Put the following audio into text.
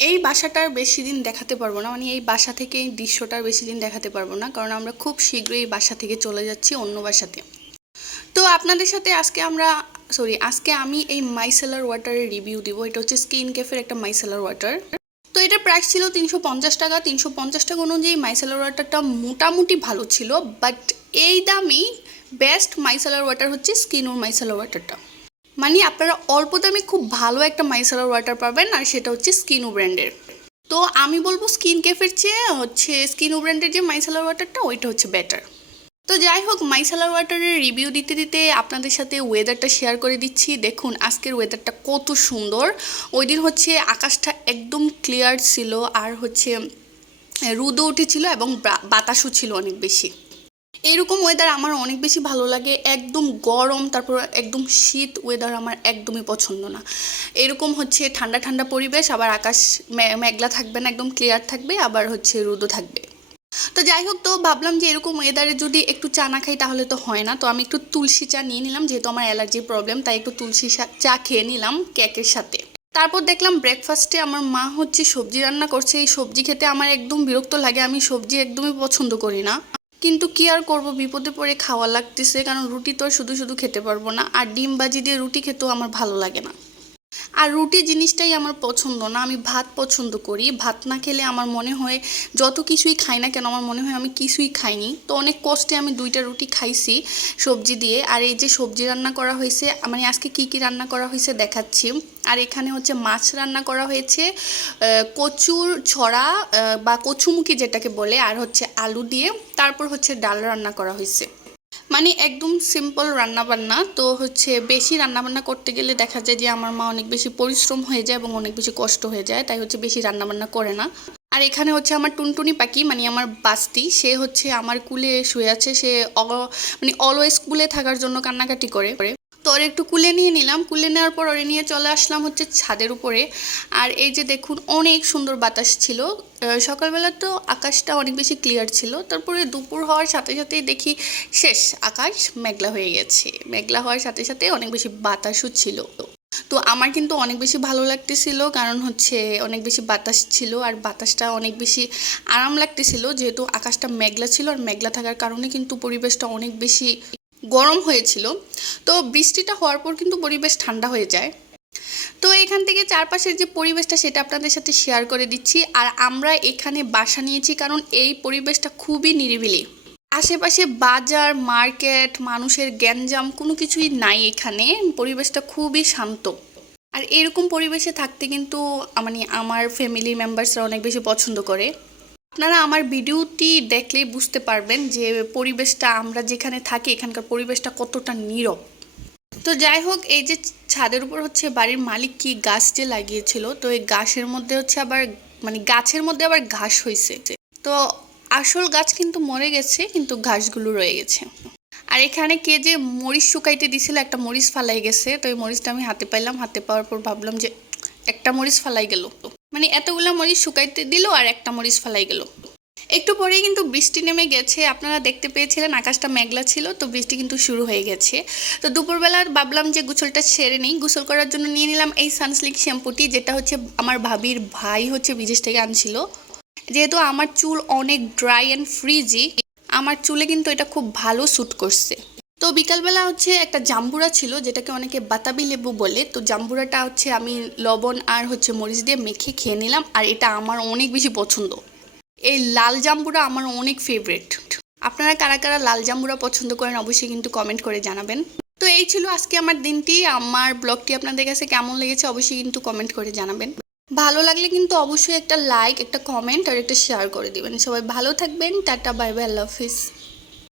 এই বাসাটার বেশি দিন দেখাতে পারবো না, মানে এই বাসা থেকে এই দৃশ্যটার বেশি দিন দেখাতে পারবো না, কারণ আমরা খুব শীঘ্রই এই বাসা থেকে চলে যাচ্ছি অন্য বাসাতে। তো আপনাদের সাথে আজকে আমি এই মাইসেলার ওয়াটারের রিভিউ দিব। এটা হচ্ছে স্কিন কেফের একটা মাইসেলার ওয়াটার। তো এটার প্রাইস ছিল 350 টাকা। 350 টাকা অনুযায়ী মাইসেলার ওয়াটারটা মোটামুটি ভালো ছিল, বাট এই দামি বেস্ট মাইসেলার ওয়াটার হচ্ছে স্কিনুর মাইসেলার ওয়াটারটা। মানে আপনারা অল্প দামে খুব ভালো একটা মাইসেলার ওয়াটার পাবেন, আর সেটা হচ্ছে স্কিনু ব্র্যান্ডের। তো আমি বলবো স্কিন কেফের চেয়ে হচ্ছে স্কিনু ব্র্যান্ডের যে মাইসেলার ওয়াটারটা ওইটা হচ্ছে বেটার। তো যাই হোক, মাইসেলার ওয়াটারের রিভিউ দিতে দিতে আপনাদের সাথে ওয়েদারটা শেয়ার করে দিচ্ছি। দেখুন আজকের ওয়েদারটা কত সুন্দর। ওই দিন হচ্ছে আকাশটা একদম ক্লিয়ার ছিল, আর হচ্ছে রোদও উঠেছিল এবং বাতাসও ছিল অনেক বেশি। এরকম ওয়েদার আমার অনেক বেশি ভালো লাগে। একদম গরম তারপর একদম শীত ওয়েদার আমার একদমই পছন্দ না। এরকম হচ্ছে ঠান্ডা ঠান্ডা পরিবেশ, আবার আকাশ মেঘলা থাকবে না, একদম ক্লিয়ার থাকবে, আবার হচ্ছে রোদও থাকবে। তো যাই হোক, তো ভাবলাম যে এরকম ওয়েদারে যদি একটু চা না খাই তাহলে তো হয় না। তো আমি একটু তুলসী চা নিয়ে নিলাম, যেহেতু আমার অ্যালার্জির প্রবলেম, তাই একটু তুলসী চা খেয়ে নিলাম কেকের সাথে। তারপর দেখলাম ব্রেকফাস্টে আমার মা হচ্ছে সবজি রান্না করছে। এই সবজি খেতে আমার একদম বিরক্ত লাগে, আমি সবজি একদমই পছন্দ করি না, কিন্তু কি আর করব, বিপদে পড়ে খাওয়া লাগতেছে, কারণ রুটি তো আর শুধু শুধু খেতে পারবো না, আর ডিম ভাজি দিয়ে রুটি খেতেও আমার ভালো লাগে না। আর রুটি জিনিসটাই আমার পছন্দ না, আমি ভাত পছন্দ করি। ভাত না খেলে আমার মনে হয় যত কিছুই খাই না কেন আমার মনে হয় আমি কিছুই খাইনি। তো অনেক কষ্টে আমি 2টা রুটি খাইছি সবজি দিয়ে। আর এই যে সবজি রান্না করা হয়েছে, মানে আজকে কি কি রান্না করা হয়েছে দেখাচ্ছি। আর এখানে হচ্ছে মাছ রান্না করা হয়েছে কচুর ছড়া বা কচুমুখী যেটাকে বলে, আর হচ্ছে আলু দিয়ে। তারপর হচ্ছে ডাল রান্না করা হয়েছে। মানে একদম সিম্পল রান্নাবান্না। তো হচ্ছে বেশি রান্নাবান্না করতে গেলে দেখা যায় যে আমার মা অনেক বেশি পরিশ্রম হয়ে যায় এবং অনেক বেশি কষ্ট হয়ে যায়, তাই হচ্ছে বেশি রান্নাবান্না করে না। আর এখানে হচ্ছে আমার টুনটুনি পাখি, মানে আমার বাস্তি, সে হচ্ছে আমার কুলে শুয়ে আছে। সে মানে অলওয়েজ কুলে থাকার জন্য কান্নাকাটি করে। তো ওর একটু কুলে নিয়ে নিলাম। কুলে নেওয়ার পর ওরে নিয়ে চলে আসলাম হচ্ছে ছাদের উপরে। আর এই যে দেখুন অনেক সুন্দর বাতাস ছিল। সকালবেলা তো আকাশটা অনেক বেশি ক্লিয়ার ছিল, তারপরে দুপুর হওয়ার সাথে সাথেই দেখি শেষ, আকাশ মেঘলা হয়ে গেছে। মেঘলা হওয়ার সাথে সাথে অনেক বেশি বাতাসও ছিল। তো আমার কিন্তু অনেক বেশি ভালো লাগতেছিল, কারণ হচ্ছে অনেক বেশি বাতাস ছিল, আর বাতাসটা অনেক বেশি আরাম লাগতেছিল, যেহেতু আকাশটা মেঘলা ছিল। আর মেঘলা থাকার কারণে কিন্তু পরিবেশটা অনেক বেশি গরম হয়েছিল। তো বৃষ্টিটা হওয়ার পর কিন্তু পরিবেশ ঠান্ডা হয়ে যায়। তো এখান থেকে চারপাশের যে পরিবেশটা সেটা আপনাদের সাথে শেয়ার করে দিচ্ছি। আর আমরা এখানে বাসা নিয়েছি কারণ এই পরিবেশটা খুবই নিরিবিলি। আশেপাশে বাজার, মার্কেট, মানুষের গ্যাঞ্জাম কোনো কিছুই নাই এখানে। পরিবেশটা খুবই শান্ত। আর এরকম পরিবেশে থাকতে কিন্তু মানে আমার ফ্যামিলি মেম্বার্সরা অনেক বেশি পছন্দ করে। আপনারা আমার ভিডিওটি দেখলেই বুঝতে পারবেন যে পরিবেশটা, আমরা যেখানে থাকি এখানকার পরিবেশটা কতটা নীরব। তো যাই হোক, এই যে ছাদের উপর হচ্ছে বাড়ির মালিক কি গাছ যে লাগিয়েছিল, তো এই গাছের মধ্যে হচ্ছে আবার মানে গাছের মধ্যে আবার ঘাস হয়েছে। তো আসল গাছ কিন্তু মরে গেছে, কিন্তু ঘাসগুলো রয়ে গেছে। আর এখানে কে যে মরিচ শুকাইতে দিছিল, একটা মরিচ ফালাই গেছে। তো এই মরিচটা আমি হাতে পাইলাম, হাতে পাওয়ার পর ভাবলাম যে একটা মরিচ ফালাই গেল, মানে এতগুলা মরিচ শুকাইতে দিল আর একটা মরিচ ফালাই গেল। একটু পরেই কিন্তু বৃষ্টি নেমে গেছে। আপনারা দেখতে পেয়েছিলেন আকাশটা মেঘলা ছিল, তো বৃষ্টি কিন্তু শুরু হয়ে গেছে। তো দুপুরবেলা ভাবলাম যে গোসলটা সেরে নিই। গোসল করার জন্য নিয়ে নিলাম এই সানসিল্ক শ্যাম্পুটি, যেটা হচ্ছে আমার ভাবির ভাই হচ্ছে বিদেশ থেকে আনছিল। যেহেতু আমার চুল অনেক ড্রাই অ্যান্ড ফ্রিজি, আমার চুলে কিন্তু এটা খুব ভালো স্যুট করছে। তো বিকালবেলা হচ্ছে একটা জাম্বুরা ছিল, যেটাকে অনেকে বাতাবি লেবু বলে। তো জাম্বুরাটা হচ্ছে আমি লবণ আর হচ্ছে মরিচ দিয়ে মেখে খেয়ে নিলাম, আর এটা আমার অনেক বেশি পছন্দ। এই লাল জাম্বুরা আমার অনেক ফেভারিট। আপনারা কারা কারা লাল জাম্বুরা পছন্দ করেন অবশ্যই কিন্তু কমেন্ট করে জানাবেন। তো এই ছিল আজকে আমার দিনটি। আমার ব্লগটি আপনাদের কাছে কেমন লেগেছে অবশ্যই কিন্তু কমেন্ট করে জানাবেন। ভালো লাগলে কিন্তু অবশ্যই একটা লাইক, একটা কমেন্ট আর একটা শেয়ার করে দিবেন। সবাই ভালো থাকবেন। টাটা, বাই বাই, আল্লাহ হাফিজ।